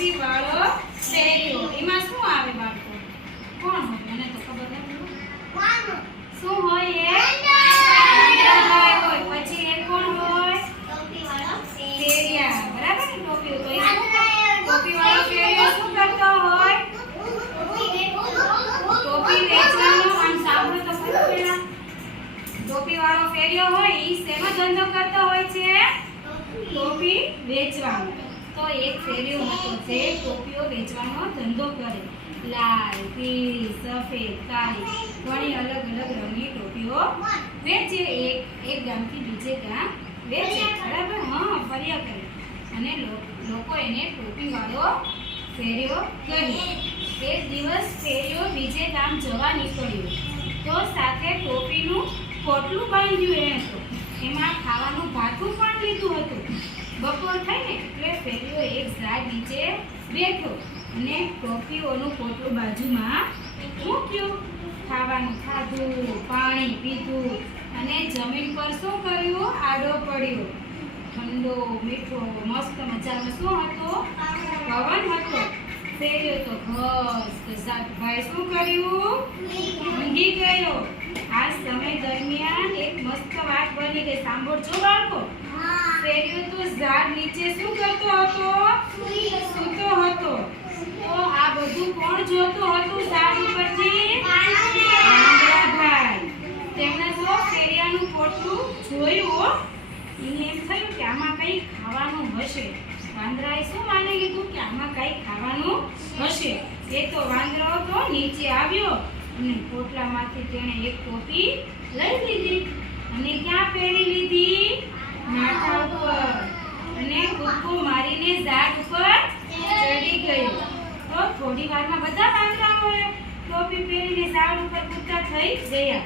ટોપી વાળો ફેરિયો એમાં શું આવે બાળકો? કોણ હોય? મને તો ખબર નથી. શું હોય એ? પછી એ કોણ હોય? ફેરિયા બરાબર એ વાળો ફેરિયો શું કરતો હોય? ટોપી વેચવાનો આમ સાંભળો તો ખરું ફેરિયો હોય શેનો ધંધો કરતો હોય છે? ટોપી વેચવાનો. તો એક ફેર્યો હતો. જે ટોપીઓ વેચવાનો ધંધો કરે. લાલ, પીળી, સફેદ, કાળી, ઘણી અલગ અલગ રંગની ટોપીઓ વેચે. એક એક ગામથી બીજે ગામ વેચે. બરાબર? હા, ફર્યા કરે. અને લોકો એને ટોપીવાળો ફેર્યો ફેરિયો કહે. એક દિવસ ફેરિયો બીજે ગામ જવા નીકળ્યો. તો સાથે ટોપીનું પોટલું બાંધ્યું એને તો એમાં ખાવાનું ભાથું પણ લીધું હતું. બપોર થાય ને એટલે ફેરીઓ એક ઝાડ નીચે બેઠો અને ટોપીઓનું પોટલું બાજુમાં મૂક્યું. ખાવાનું ખાધું, પાણી પીધું અને જમીન પર શું કર્યું? આડો પડ્યો. ઠંડો, મીઠો, મસ્ત મજાનો શું હતો? પવન હતો. ફેર્યો તો ઘસ ભાઈ શું કર્યું? ઊંઘી ગયો આ સમય દરમિયાન એક મસ્ત વાત કે સાંભળજો બાળકો? શેરીઓ તો ઝાડ નીચે શું કરતો હતો? સૂતો હતો. તો આ બધું કોણ જોતો હતું ઝાડ ઉપરથી? વાંદરાભાઈ તેમણે તો ફેરિયાનું પોટલું જોયું એને એમ થયું કે આમાં કંઈ ખાવાનું હશે. વાંદરાએ શું માની લીધું? કે આમાં કંઈ ખાવાનું હશે. એ તો વાંદરો તો નીચે આવ્યો અને પોટલામાંથી તેણે એક ટોપી લઈ લીધી. અને ક્યાં પહેરી લીધી? માથા ઉપર. અને કુકુ મારીને ઝાડ ઉપર ચડી ગયો. તો થોડી વારમાં બધા વાંદરાઓએ ટોપી પહેરીને ઝાડ ઉપર કૂદતા થઈ ગયા.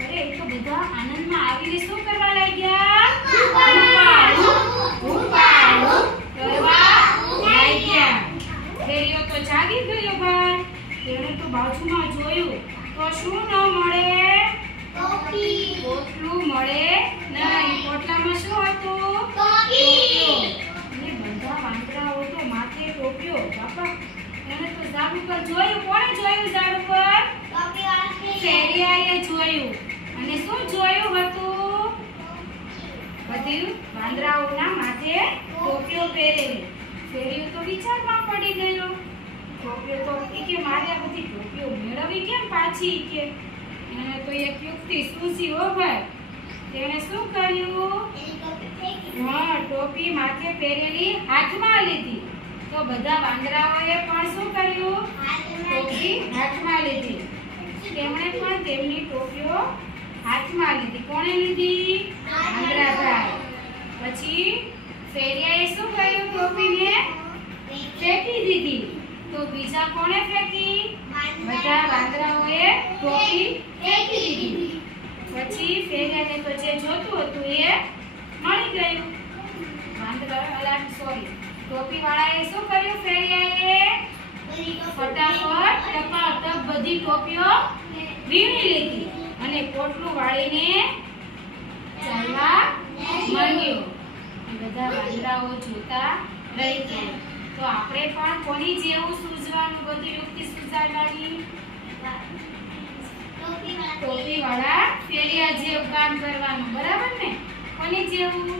અરે, એ તો બધા આનંદમાં આવીને શું કરવા લાગ્યા? કરવા લાગ્યા ફેરિયો તો જાગી ગયો ભાઈ. તેણે તો બાજુમાં જોયું. તો શું ન મળે પોટલું મળે નહીં પોટલામાં શું હતું ટોપીઓ. અને બધા વાંદરાઓ તો માથે ટોપીઓ બાપા એને તો ઝાડ ઉપર જોયું? કોણે જોયું ઝાડ ઉપર? ફેરિયાએ જોયું. અને શું જોયું હતું? બધી વાંદરાઓના માથે ટોપીઓ પહેરેલી. ફેરિયો તો વિચારમાં પડી ગયો. ટોપીઓ તો એ કે મારે આ બધી ટોપીઓ મેળવવી કેમ પાછી? કે એને તો એક યુક્તિ સૂઝી હો ભાઈ. તેણે શું કર્યું? હા ટોપી માથે પહેરેલી હાથમાં લીધી. તો બધા વાંદરાઓએ પણ શું કર્યું? ટોપી હાથમાં લીધી. તેમણે પણ તેમની ટોપીઓ હાથમાં લીધી. કોણે લીધી? વાંદરાભાઈ. પછી ફેરિયાએ શું કર્યું ટોપીને? ફેંકી દીધી. તો બીજા કોણે ફેંકી? બધા વાંદરાઓએ ટોપી ફેંકી દીધી. પછી ફેરિયાને તો જોતું હતું એ મળી ગયું. વાંદરા સોરી ટોપી વાળાએ શું કર્યું ફેરિયાએ? ફટાફટ ટપાટપ બધી ટોપીઓ વીણી લીધી અને પોટલું વાળીને ચાલવા માંડ્યો. બધા વાંદરાઓ જોતા રહી ગયા. તો આપણે પણ કોની જેવું સૂઝવાનું બધું યુક્તિ સૂઝાડવાની? ટોપી વાળા ફેરિયા જેવું કામ કરવાનું, બરાબર ને? કોની જેવું?